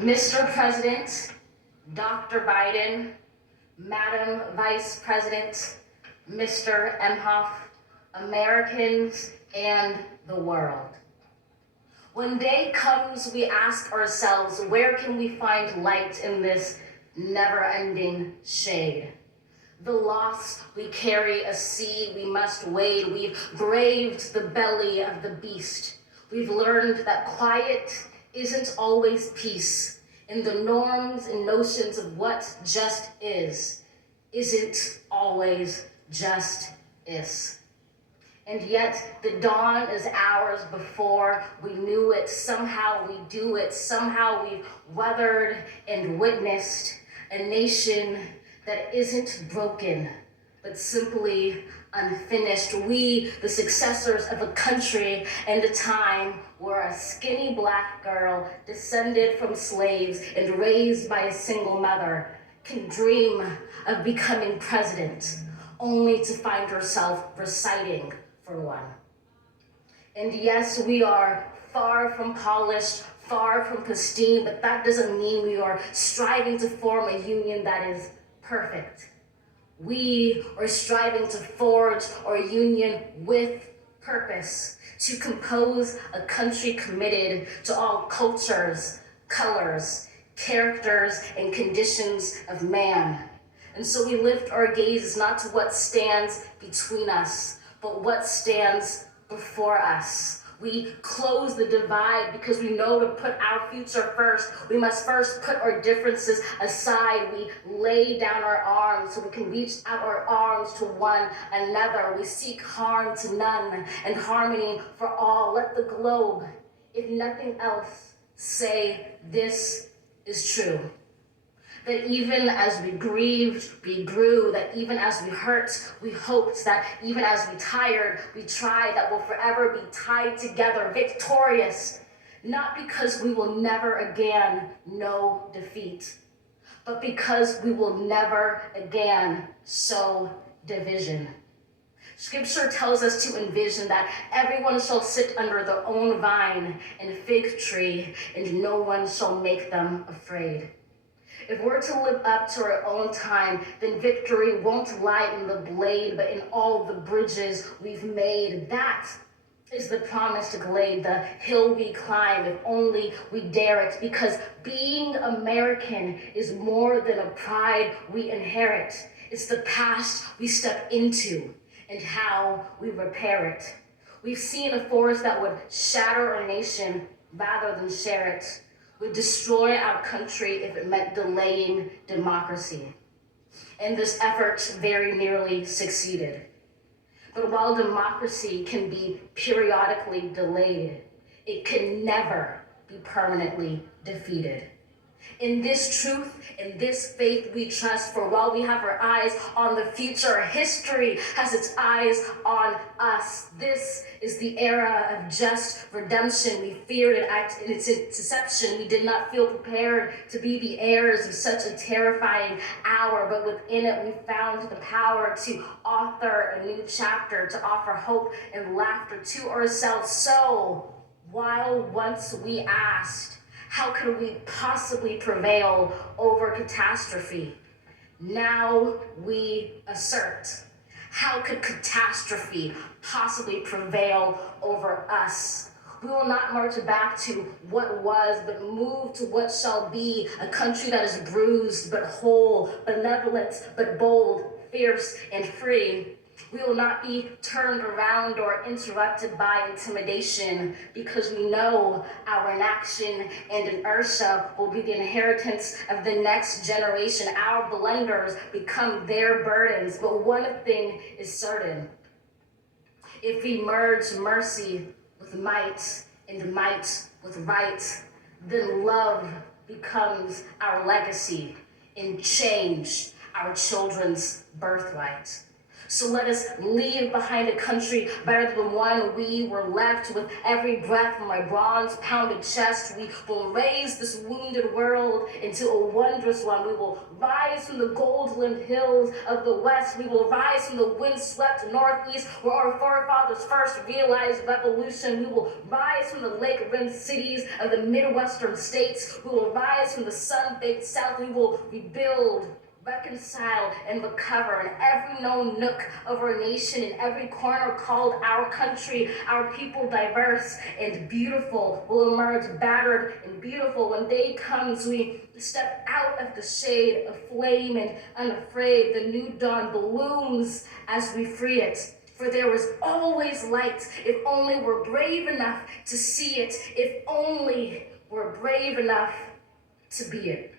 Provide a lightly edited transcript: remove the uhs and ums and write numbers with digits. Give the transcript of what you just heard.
Mr. President, Dr. Biden, Madam Vice President, Mr. Emhoff, Americans, and the world. When day comes, we ask ourselves, where can we find light in this never-ending shade? The lost, we carry a sea we must wade. We've braved the belly of the beast. We've learned that quiet isn't always peace, and the norms and notions of what just isn't always just is. And yet the dawn is ours before we knew it. Somehow we do it. Somehow we've weathered and witnessed a nation that isn't broken, but simply unfinished. We, the successors of a country and a time where a skinny black girl descended from slaves and raised by a single mother can dream of becoming president, only to find herself reciting for one. And yes, we are far from polished, far from pristine, but that doesn't mean we are striving to form a union that is perfect. We are striving to forge our union with purpose, to compose a country committed to all cultures, colors, characters, and conditions of man. And so we lift our gaze not to what stands between us, but what stands before us. We close the divide because we know to put our future first. We must first put our differences aside. We lay down our arms so we can reach out our arms to one another. We seek harm to none and harmony for all. Let the globe, if nothing else, say this is true. That even as we grieved, we grew, that even as we hurt, we hoped, that even as we tired, we tried, that we'll forever be tied together, victorious, not because we will never again know defeat, but because we will never again sow division. Scripture tells us to envision that everyone shall sit under their own vine and fig tree, and no one shall make them afraid. If we're to live up to our own time, then victory won't lie in the blade, but in all the bridges we've made. That is the promised glade, the hill we climb, if only we dare it, because being American is more than a pride we inherit. It's the past we step into and how we repair it. We've seen a force that would shatter our nation rather than share it, would destroy our country if it meant delaying democracy. And this effort very nearly succeeded. But while democracy can be periodically delayed, it can never be permanently defeated. In this truth, in this faith we trust, for while we have our eyes on the future, history has its eyes on us. This is the era of just redemption. We feared it at its inception. We did not feel prepared to be the heirs of such a terrifying hour, but within it we found the power to author a new chapter, to offer hope and laughter to ourselves. So, while once we asked, how could we possibly prevail over catastrophe? Now we assert, how could catastrophe possibly prevail over us? We will not march back to what was, but move to what shall be, a country that is bruised but whole, benevolent but bold, fierce and free. We will not be turned around or interrupted by intimidation, because we know our inaction and inertia will be the inheritance of the next generation. Our blunders become their burdens. But one thing is certain: if we merge mercy with might and might with right, then love becomes our legacy and change our children's birthright. So let us leave behind a country better than one we were left. With every breath from my bronze-pounded chest, we will raise this wounded world into a wondrous one. We will rise from the gold-limbed hills of the west. We will rise from the wind-swept northeast, where our forefathers first realized revolution. We will rise from the lake-rimmed cities of the Midwestern states. We will rise from the sun-baked south. We will rebuild, reconcile, and recover in every known nook of our nation, in every corner called our country. Our people, diverse and beautiful, will emerge battered and beautiful. When day comes, we step out of the shade of flame and unafraid. The new dawn blooms as we free it. For there is always light, if only we're brave enough to see it, if only we're brave enough to be it.